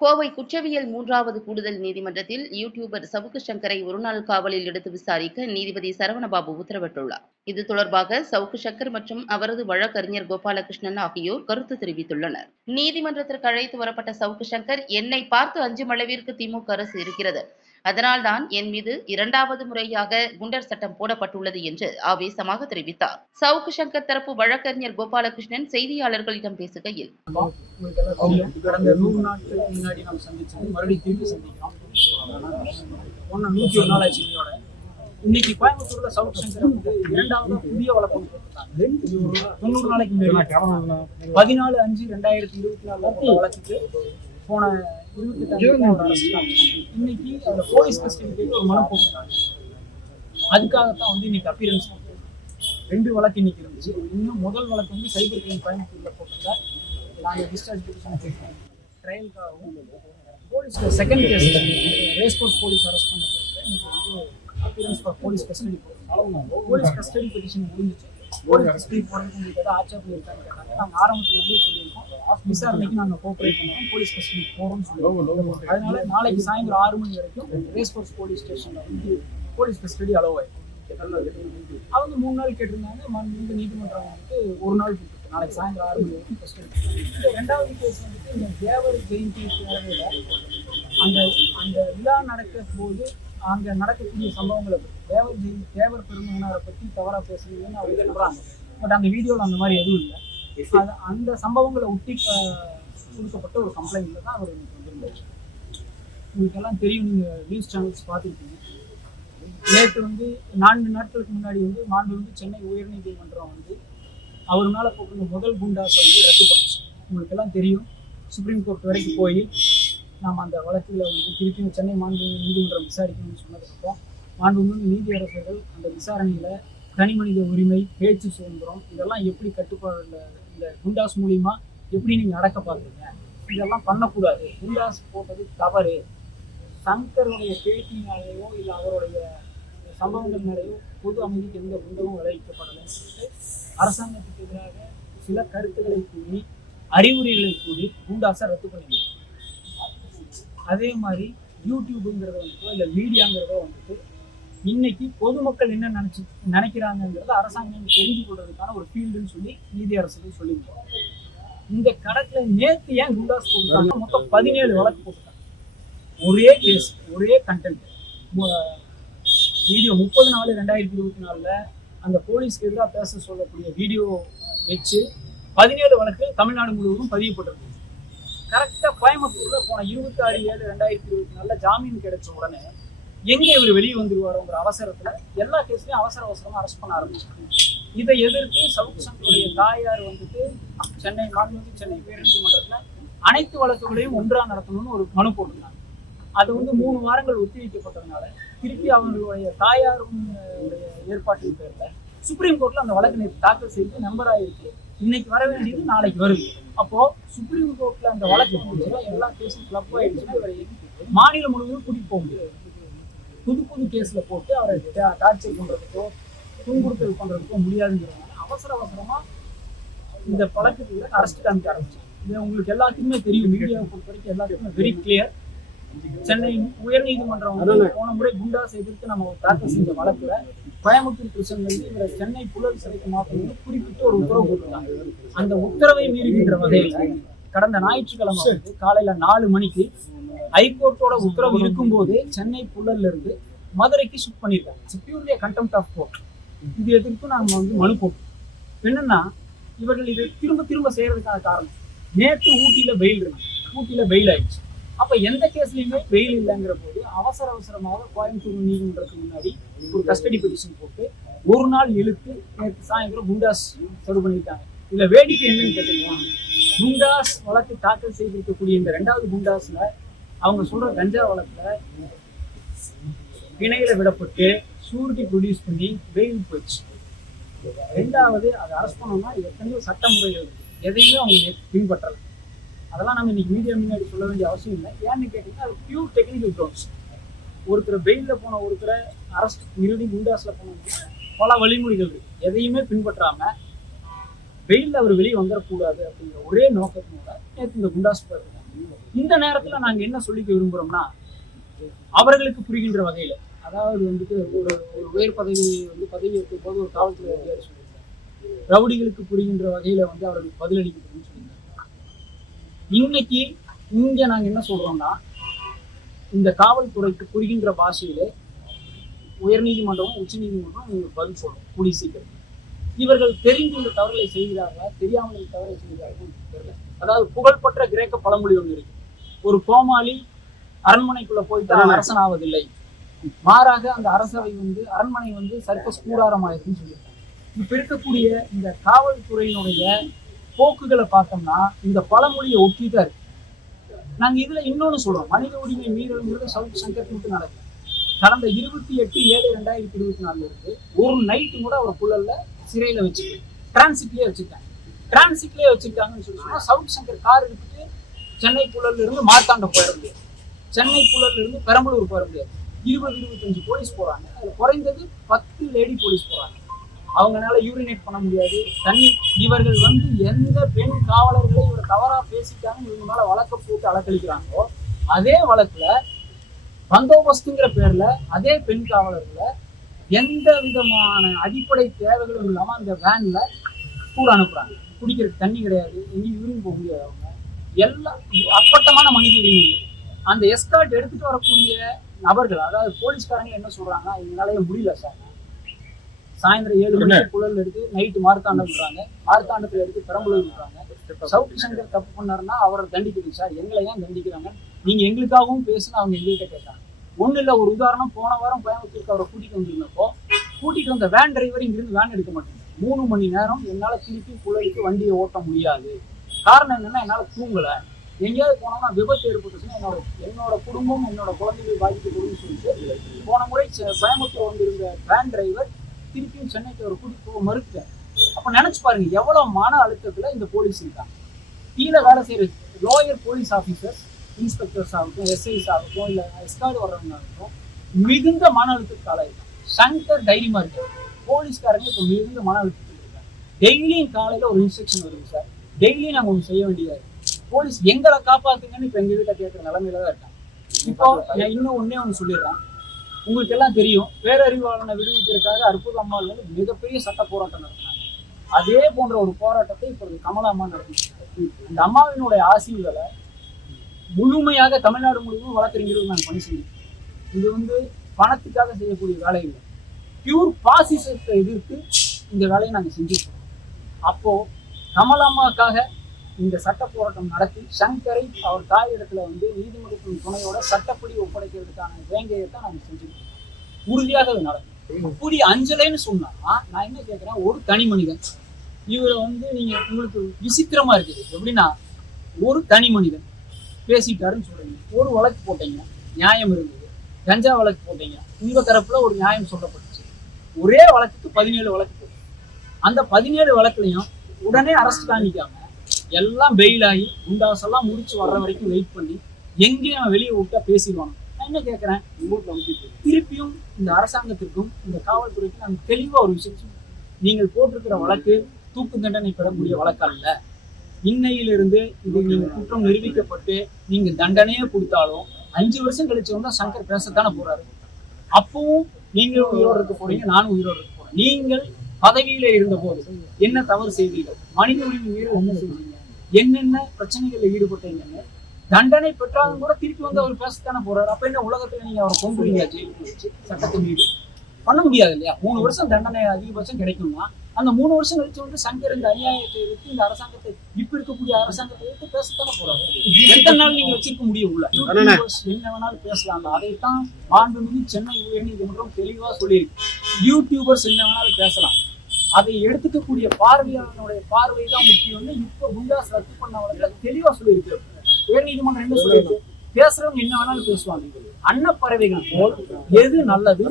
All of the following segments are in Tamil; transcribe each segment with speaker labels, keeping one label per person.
Speaker 1: கோவை குற்றவியல் மூன்றாவது கூடுதல் நீதிமன்றத்தில் யூடியூபர் சவுக்கு சங்கரை ஒருநாள் காவலில் எடுத்து விசாரிக்க நீதிபதி சரவணபாபு உத்தரவிட்டுள்ளார். இது தொடர்பாக சவுக்கு சங்கர் மற்றும் அவரது வழக்கறிஞர் கோபாலகிருஷ்ணன் ஆகியோர் கருத்து தெரிவித்துள்ளனர். நீதிமன்றத்திற்கு அழைத்து வரப்பட்ட சவுக்கு சங்கர் என்னை பார்த்து அஞ்சும் அளவிற்கு திமுக அரசு இருக்கிறது. அதனால்தான் என் மீது இரண்டாவது முறையாக குண்டர் சட்டம் போடப்பட்டுள்ளது என்று ஆவேசமாக தெரிவித்தார். சவுக்கு சங்கர் தரப்பு வழக்கறிஞர் கோபாலகிருஷ்ணன் செய்தியாளர்களிடம் பேசுகையில்
Speaker 2: கடந்த நூறு நாட்களுக்கு முன்னாடி மறுபடியும் திரும்பி சந்திக்கிறோம். ஒன்னு ஒரு நாள் ஆச்சு இன்னைக்கு கோயம்புத்தூர்ல சவுக்கு சங்கர் இரண்டாவது புதிய வழக்கம் தொண்ணூறு நாளைக்கு முன்னாடி. பதினாலு அஞ்சு ரெண்டாயிரத்தி இருபத்தி நாலு வழக்குக்கு போன இன்னைக்கு அந்த போலீஸ் கஸ்டடி ஒரு மனு போட்டிருக்காங்க. அதுக்காகத்தான் வந்து இன்னைக்கு அப்பியரன்ஸ் ரெண்டு வழக்கு இன்னைக்கு இருந்துச்சு இன்னும் முதல் வழக்கு வந்து சைபர் கிரைம் கோயம்புத்தூர்ல போட்டிருந்தா நாங்கள் டிஸ்சார்ஜ் ட்ரையலுக்காகவும் போலீஸ்ல second case race course police arrest பண்ண கேஸ்ல இன்னைக்கு வந்து அப்பியரன்ஸ் ஃபார் போலீஸ் கஸ்டடி போட்டிருக்கோம் போலீஸ் கஸ்டடி பெட்டிஷன் முடிஞ்சிச்சு. போலீஸ் கஸ்டடி போகிறதுக்கு உங்களுக்கு ஏதாவது ஆட்சேபம் இருக்கான்னு கேட்டாங்க நாங்கள் ஆரம்பத்துலேருந்தே இருந்தே விசாரணைக்கு நாங்கள் கோஆப்ரேட் பண்ணுவோம். போலீஸ் கஸ்டடி போகிறோம்னு சொல்லுவோம் அதனால நாளைக்கு சாயந்தரம் ஆறு மணி வரைக்கும் ரேஸ் கோர்ஸ் போலீஸ் ஸ்டேஷன்ல வந்து போலீஸ் கஸ்டடி அலோவ் ஆயிடும். அவங்க மூணு நாள் கேட்டிருந்தாங்க மாண்புமிகு நீதிமன்றம் வந்துட்டு ஒரு நாள் கொடுத்துருக்கு. நாளைக்கு சாயந்தரம் ஆறு மணி வரைக்கும் கஸ்டடி இந்த ரெண்டாவது கேஸ் வந்துட்டு இந்த தேவர் ஜெயந்தி பேரவையில் அந்த அந்த விழா நடக்க போது அங்கே நடக்கக்கூடிய சம்பவங்களை பற்றி தேவர் ஜெயந்தி தேவர் பெருமகனாரை பற்றி தவறாக பேசுறீங்கன்னு அவங்க சொல்கிறாங்க பட் அந்த வீடியோவில் அந்த மாதிரி எதுவும் இல்லை. அது அந்த சம்பவங்களை ஒட்டி கொடுக்கப்பட்ட ஒரு கம்ப்ளைண்ட்ல தான் அவர் எனக்கு வந்திருந்தார். உங்களுக்கு எல்லாம் தெரியும் நீங்கள் நியூஸ் சேனல்ஸ் பார்த்துருக்கீங்க நேற்று வந்து நான்கு நாட்களுக்கு முன்னாடி வந்து மாண்பு வந்து சென்னை உயர்நீதிமன்றம் வந்து அவர் மேலே போட்டிருந்த முதல் குண்டாசை வந்து ரத்து பண்ணுச்சு. உங்களுக்கு எல்லாம் தெரியும். சுப்ரீம் கோர்ட் வரைக்கும் போய் நாம் அந்த வழக்கில் வந்து திருப்பியும் சென்னை மாண்பு நீதிமன்றம் விசாரிக்கணும்னு சொன்னதுக்கப்புறம் மாண்புமிகு நீதியரசர்கள் அந்த விசாரணையில் தனி மனித உரிமை பேச்சு சுதந்திரம் இதெல்லாம் எப்படி கட்டுப்பாடுல இந்த குண்டாஸ் மூலியமா எப்படி நீங்க அடக்க பார்க்குறீங்க? இதெல்லாம் பண்ணக்கூடாது. குண்டாஸ் போட்டது தவறு. சங்கருடைய பேட்டினாலேயோ இல்லை அவருடைய சம்பவங்கள் மேலேயோ பொது அமைதிக்கு எந்த குண்டமும் விளைவிக்கப்படலைன்னு சொல்லிட்டு அரசாங்கத்துக்கு எதிராக சில கருத்துக்களை கூறி அறிவுரைகளை கூறி குண்டாசை ரத்து பண்ணிடுறாங்க அதே மாதிரி யூடியூபுங்கிறத வந்துட்டு இல்லை மீடியாங்கிறத வந்துட்டு இன்னைக்கு பொதுமக்கள் என்ன நினைச்சு நினைக்கிறாங்கங்கிறத அரசாங்கம் தெரிஞ்சு கொள்றதுக்கான ஒரு ஃபீல்டுன்னு சொல்லி நீதி அரசுகள் சொல்லியிருக்கோம். இந்த கணக்குல நேத்து ஏன் குண்டாஸ் போட்டாங்க மொத்தம் பதினேழு வழக்கு போட்டுருக்காங்க ஒரே கேஸ் ஒரே கண்டென்ட் வீடியோ முப்பது நாலு ரெண்டாயிரத்தி இருபத்தி நாலுல அந்த போலீஸ்க்கு எதிராக பேச சொல்லக்கூடிய வீடியோ வச்சு பதினேழு வழக்கு தமிழ்நாடு முழுவதும் பதியப்பட்டிருக்கு கரெக்டாக கோயம்புத்தூர்ல போன இருபத்தி ஆறு ஏழு ரெண்டாயிரத்தி இருபத்தி நாலுல ஜாமீன் கிடைச்ச உடனே எங்க இவர் வெளியே வந்துருவாருங்கிற அவசரத்துல எல்லா கேஸ்லயும் அவசர அவசரமா அரெஸ்ட் பண்ண ஆரம்பிச்சாங்க இதை எதிர்த்து சவுக்கு சங்கருடைய தாயார் வந்துட்டு சென்னை மாண்புமிகு சென்னை உயர்நீதிமன்றத்துல அனைத்து வழக்குகளையும் ஒன்றா நடத்தணும்னு ஒரு மனு போட்டிருந்தாங்க. அது வந்து மூணு வாரங்கள் ஒத்திவைக்கப்பட்டதுனால திருப்பி அவங்களுடைய தாயாரும் ஏற்பாட்டின் பேர்ல சுப்ரீம் கோர்ட்ல அந்த வழக்கு நேற்று தாக்கல் செய்து நம்பர் ஆயிருக்கு இன்னைக்கு வர வேண்டியது நாளைக்கு வருது. அப்போ சுப்ரீம் கோர்ட்ல அந்த வழக்கு எல்லா கேஸும் கிளப் ஆயிடுச்சுன்னா இவரை மாநிலம் முழுவதும் கூட்டிட்டு போக முடியாது. புது புது கேஸ்ல போட்டு அவரை டார்ச்சர் பண்றதுக்கோ துன்புறுத்தல் பண்றதுக்கோ முடியாதுங்கிறதுனால அவசர அவசரமா இந்த பழக்கத்துல அரெஸ்ட் காமிக்க ஆரம்பிச்சாங்க. இது உங்களுக்கு எல்லாத்துக்குமே தெரியும். மீடியாவை பொறுத்த வரைக்கும் எல்லாத்துக்குமே வெரி கிளியர் சென்னை உயர்நீதிமன்றம் வந்து போன முறை குண்டாஸ் எதிர்த்து நம்ம தாக்கல் செஞ்ச வழக்குல கோயம்புத்தூர் கிருஷ்ணன் வந்து இவரை சென்னை புழல் சிறைக்கு மாற்றணும்னு குறிப்பிட்டு ஒரு உத்தரவு போட்டிருக்காங்க அந்த உத்தரவை மீறுகின்ற வகையில கடந்த ஞாயிற்றுக்கிழமை காலையில நாலு மணிக்கு ஹைகோர்ட்டோட உத்தரவு இருக்கும்போது சென்னை புழல்ல இருந்து மதுரைக்கு ஷிஃப்ட் பண்ணியிருக்காங்க பியூர்லி கண்டெம்ட் ஆஃப் கோர்ட் இது எதிர்த்து நாம வந்து மனு போட்டோம். என்னன்னா இவர்கள் இதை திரும்ப திரும்ப செய்யறதுக்கான காரணம். நேற்று ஊட்டியில பெயில் இருக்கு ஊட்டியில பெயில் ஆயிடுச்சு. அப்ப எந்த கேஸ்லயுமே பெயில் இல்லைங்கிற போது அவசர அவசரமாக கோயம்புத்தூர் நீதிமன்றத்துக்கு முன்னாடி ஒரு கஸ்டடி பெட்டிஷன் போட்டு ஒரு நாள் இழுத்து நேற்று சாயந்தரம் குண்டாஸ் சர்வ் பண்ணிட்டாங்க. இதுல வேடிக்கை என்னன்னு கேட்டீங்கன்னா குண்டாஸ் வழக்கு தாக்கல் செய்திருக்கக்கூடிய இந்த ரெண்டாவது குண்டாஸ்ல அவங்க சொல்ற கஞ்சா வழக்குல பிணையில விடப்பட்டு சூரிட்டி ப்ரொடியூஸ் பண்ணி பெயில் போயிடுச்சு ரெண்டாவது அதை அரெஸ்ட் பண்ணோம்னா எத்தனையோ சட்ட முறைகள் இருக்கு. எதையுமே அவங்க பின்பற்றல. அதெல்லாம் நம்ம இன்னைக்கு மீடியா முன்னாடி சொல்ல வேண்டிய அவசியம் இல்லை. ஏன்னு கேட்டீங்கன்னா அது பியூர் டெக்னிக்கல் க்ரௌண்ட்ஸ் ஒருத்தர் பெயிலில் போன ஒருத்தரை அரெஸ்ட் நிறுடி குண்டாஸில் போன பல வழிமொழிகள் இருக்கு. எதையுமே பின்பற்றாம பெயிலில் அவர் வெளியே வந்துடக்கூடாது அப்படிங்கிற ஒரே நோக்கத்தினோட நேற்று இந்த குண்டாஸ் போயிருக்காங்க இந்த நேரத்துல நாங்க என்ன சொல்லிக்க விரும்புறோம்னா அவர்களுக்கு புரிகின்ற வகையில. அதாவது வந்துட்டு ஒரு ஒரு உயர் பதவி வந்து பதவி ஏற்கும் போது ஒரு காவல்துறை அதிகாரி சொல்லியிருந்தாங்க ரவுடிகளுக்கு புரிகின்ற வகையில வந்து அவர்களுக்கு பதிலளிக்கணும்னு சொல்லியிருந்தாங்க இன்னைக்கு இங்க நாங்க என்ன சொல்றோம்னா இந்த காவல்துறைக்கு புரிகின்ற பாஷையிலே உயர்நீதிமன்றமும் உச்சநீதிமன்றம் இவங்களுக்கு பதில் சொல்லணும் கூடிய சீக்கிரம். இவர்கள் தெரிந்து இந்த தவறுகளை செய்கிறார்களா தெரியாமல் இந்த தவறை செய்கிறார்கள் தெரியல. அதாவது புகழ்பெற்ற கிரேக்க பழமொழி ஒன்று இருக்கு. ஒரு கோமாளி அரண்மனைக்குள்ள போயிட்டு அரசன் ஆவதில்லை மாறாக அந்த அரசவை வந்து அரண்மனை வந்து சர்க்கஸ் கூடாரமாயிருக்குன்னு சொல்லியிருக்காங்க. இப்ப இருக்கக்கூடிய இந்த காவல்துறையினுடைய போக்குகளை பார்த்தோம்னா இந்த பழமொழியை ஒட்டிதான் இருக்கு. நாங்க இதுல இன்னொன்னு சொல்றோம். மனித உரிமை மீறல்ங்கிறது சவுத் சங்கர் மட்டும் நடக்குது. கடந்த இருபத்தி எட்டு ஏழு ரெண்டாயிரத்தி இருபத்தி நாலுல இருந்து ஒரு நைட்டு கூட அவர் புழல்ல சிறையில வச்சுட்டு டிரான்சிட்லயே வச்சிருக்காங்க டிரான்சிட்லயே வச்சிருக்காங்கன்னு சொல்லி சொன்னா சவுத் சங்கர் கார் எடுத்துட்டு சென்னை புழல்ல இருந்து மார்த்தாண்டம் போயிட முடியாது. சென்னை புழல்ல இருந்து பெரம்பலூர் போயிட முடியாது. இருபது இருபத்தஞ்சு போலீஸ் போறாங்க. அதுல குறைந்தது பத்து லேடி போலீஸ் போறாங்க. அவங்கனால யூரினேட் பண்ண முடியாது. தண்ணி இவர்கள் வந்து எந்த பெண் காவலர்களை இவர் தவறா பேசிட்டாங்க இவங்க மேல வழக்க போட்டு அலக்கழிக்கிறாங்களோ அதே வழக்குல பந்தோபஸ்துங்கிற பேர்ல அதே பெண் காவலர்களை எந்த விதமான அடிப்படை தேவைகளும் இல்லாம அந்த வேன்ல கூட அனுப்புறாங்க. குடிக்கிறதுக்கு தண்ணி கிடையாது. எங்கேயும் யூரின் போக முடியாது அவங்க. எல்லாம் அப்பட்டமான மனித உரிமைகள் அந்த எஸ்கார்ட் எடுத்துட்டு வரக்கூடிய நபர்கள் அதாவது போலீஸ்காரங்க என்ன சொல்றாங்கன்னா எங்களாலேயே முடியல சார் சாயந்தரம் ஏழு மணிக்கு குழல் எடுத்து நைட்டு மார்த்தாண்டம் விடுறாங்க. மார்த்தாண்டத்துல எடுத்து பெரம்பலூர் விடுறாங்க. சவுத் சங்கர் தப்பு பண்ணாருன்னா அவரை தண்டிக்கணும் சார் எங்களை ஏன் தண்டிக்கிறாங்க? நீங்க எங்களுக்காகவும் பேசுன்னு அவங்க எங்ககிட்ட கேட்டாங்க. ஒண்ணு இல்ல ஒரு உதாரணம். போன வாரம் கோயம்புத்தூருக்கு அவரை கூட்டிட்டு வந்திருந்தப்போ கூட்டிட்டு வந்த வேன் டிரைவர் இங்கிருந்து வேன் எடுக்க மாட்டேங்க மூணு மணி நேரம் என்னால திருப்பி புழலுக்கு வண்டியை ஓட்ட முடியாது. காரணம் என்னன்னா என்னால் தூங்கலை. எங்கேயாவது போனோம்னா விபத்து ஏற்பட்டுச்சுன்னா என்னோட என்னோட குடும்பம் என்னோட குழந்தைகள் பாதிக்கப்படும்னு சொல்லிட்டு போன முறை கோயம்புத்தூர் வந்திருந்த வேன் டிரைவர் திருப்பியும் சென்னைக்கு அவர் கூட்டிட்டு போக மறுத்துட்டார். அப்போ நினச்சி பாருங்க எவ்வளோ மன அழுத்தத்தில் இந்த போலீஸ் இருக்காங்க. கீழே வேலை செய்கிற லோயர் போலீஸ் ஆஃபீஸர்ஸ் இன்ஸ்பெக்டர்ஸ் ஆகட்டும் எஸ்ஐஸ் ஆகட்டும் இல்லை எஸ்கார்டு வர்றவங்க ஆகட்டும் மிகுந்த மன அழுத்தத்துக்கு ஆளாயிருக்காங்க சங்கர் தைரியமா மாதிரி போலீஸ்காரங்க இப்போ மிகுந்த மன அழுத்தத்துக்கு இருக்காங்க. டெய்லியும் காலையில் ஒரு இன்ஸ்ட்ரக்ஷன் வருது சார். டெய்லியும் நாங்க ஒன்று செய்ய வேண்டியதா இருக்கு. போலீஸ் எங்களை காப்பாத்துங்கன்னு இப்ப எங்க வீட்டை கேட்குற நிலைமையில தான் இருக்காங்க. இப்போ நான் இன்னும் ஒன்னே ஒன்று சொல்லிடுறேன். உங்களுக்கு எல்லாம் தெரியும். பேரறிவாளனை விடுவிக்கிறதுக்காக அற்புத அம்மாவில் வந்து மிகப்பெரிய சட்ட போராட்டம் நடத்தினாங்க. அதே போன்ற ஒரு போராட்டத்தை இப்பொழுது கமலா அம்மா நடத்திட்டு இந்த அம்மாவினுடைய ஆசீர்களை முழுமையாக தமிழ்நாடு முழுவதும் வழக்கறிஞர்கள் நாங்கள் பணி செய்யணும் இது வந்து பணத்துக்காக செய்யக்கூடிய வேலை இல்லை. பியூர் பாசிசத்தை எதிர்த்து இந்த வேலையை நாங்கள் செஞ்சுருக்கோம். அப்போது கமலம்மாக்காக இந்த சட்ட போராட்டம் நடத்தி சங்கரை அவர் தாயிடத்தில் வந்து நீதிமன்றத்தின் துணையோட சட்டப்படி ஒப்படைக்கிறதுக்கான வேங்கையத்தை நாங்கள் செஞ்சுருக்கோம் உறுதியாக அது நடக்கும். அப்படி அஞ்சலைன்னு சொன்னா நான் என்ன கேட்குறேன் ஒரு தனி மனிதன். இவரை வந்து நீங்கள் உங்களுக்கு விசித்திரமா இருக்குது. எப்படின்னா ஒரு தனி மனிதன் பேசிட்டாருன்னு சொல்றீங்க. ஒரு வழக்கு போட்டீங்க. நியாயம் இருந்தது. கஞ்சா வழக்கு போட்டீங்க. உங்க தரப்புல ஒரு நியாயம் சொல்லப்பட்டுச்சு. ஒரே வழக்குக்கு பதினேழு வழக்கு போட்டு அந்த பதினேழு வழக்குலையும் உடனே அரசு காமிக்காம எல்லாம் பெயில் ஆகி குண்டாஸ் எல்லாம் முடிச்சு வர்ற வரைக்கும் வெயிட் பண்ணி எங்கேயும் அவன் வெளியே விட்டா பேசிடுவாங்க நான் என்ன கேட்கிறேன் திருப்பியும் இந்த அரசாங்கத்திற்கும் இந்த காவல்துறைக்கும் நான் தெளிவா ஒரு விஷயம். நீங்கள் போட்டிருக்கிற வழக்கு தூக்கு தண்டனை பெறக்கூடிய வழக்கு அல்ல. இன்னையிலிருந்து இது நீங்க குற்றம் நிரூபிக்கப்பட்டு நீங்க தண்டனையே கொடுத்தாலும் அஞ்சு வருஷம் கழிச்சு வந்தா சங்கர் பேசத்தானே போறாரு. அப்பவும் நீங்களும் உயிரோடு இருக்க போறீங்க நானும் உயிரோடு இருக்க போறேன். நீங்கள் பதவியில இருந்த போது என்ன தவறு செய்தீர்கள்? மனித உரிமை மீறல் என்ன செஞ்சீங்க என்னென்ன பிரச்சனைகள்ல ஈடுபட்டீங்கன்னு தண்டனை பெற்றாலும் கூட திருப்பி வந்து அவர் பேசத்தானே போறாரு. அப்ப என்ன உலகத்துல நீங்க அவரை கொண்டுறீங்க ஜெயிலுக்கு வச்சு சட்டத்தை மீறி பண்ண முடியாது இல்லையா? மூணு வருஷம் தண்டனை அதிகபட்சம் கிடைக்கும்னா அந்த மூணு வருஷம் கழிச்சு வந்து சங்கர் இந்த அநியாயத்தை எதிர்த்து இந்த அரசாங்கத்தை இப்ப இருக்கக்கூடிய அரசாங்கத்தை எதிர்த்து பேசத்தானே போறாரு. எத்தனை நாள் நீங்க வச்சிருக்க முடியும் உள்ள? என்ன வேணாலும் பேசலாம் அதைத்தான் மாண்புமிகு சென்னை உயர்நீதிமன்றம் தெளிவா சொல்லியிருக்கு. யூடியூபர்ஸ் என்ன வேணாலும் பேசலாம். அதை எடுத்துக்கக்கூடிய பார்வையாளனுடைய பார்வை தான் முக்கியம்னு இப்ப குண்டாஸ் ரத்து பண்ண வழக்குல தெளிவா சொல்லியிருக்கு உயர்நீதிமன்றம் என்ன சொல்லியிருக்கு பேசுறவங்க என்ன வேணாலும் பேசுவாங்க. அன்னப்பறவைகள் போல் எது நல்லது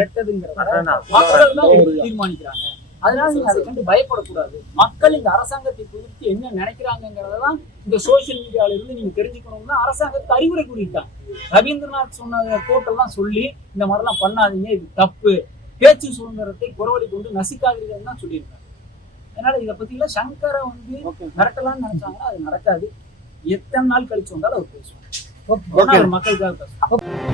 Speaker 2: கெட்டதுங்கிறத மக்கள் தான் தீர்மானிக்கிறாங்க. அதனால நீங்க அதை கண்டு பயப்படக்கூடாது. மக்கள் இந்த அரசாங்கத்தை குறித்து என்ன நினைக்கிறாங்கிறதான் இந்த சோசியல் மீடியால இருந்து நீங்க தெரிஞ்சுக்கணும்னா அரசாங்கத்துக்கு அறிவுரை கூறிட்டாங்க. ரவீந்திரநாத் சொன்ன கோட்டெல்லாம் சொல்லி இந்த மாதிரிலாம் பண்ணாதீங்க இது தப்பு. பேச்சு சுதந்திரத்தை குறவழி கொண்டு நசிக்காதீர்கள் தான் சொல்லியிருக்காங்க அதனால இதை பத்தில சங்கரை வந்து மிரட்டலாம்னு நினைச்சாங்கன்னா அது நடக்காது. எத்தனை நாள் கழிச்சு வந்தாலும் அவர் பேசுவார். மக்களுக்காக பேசுவார்.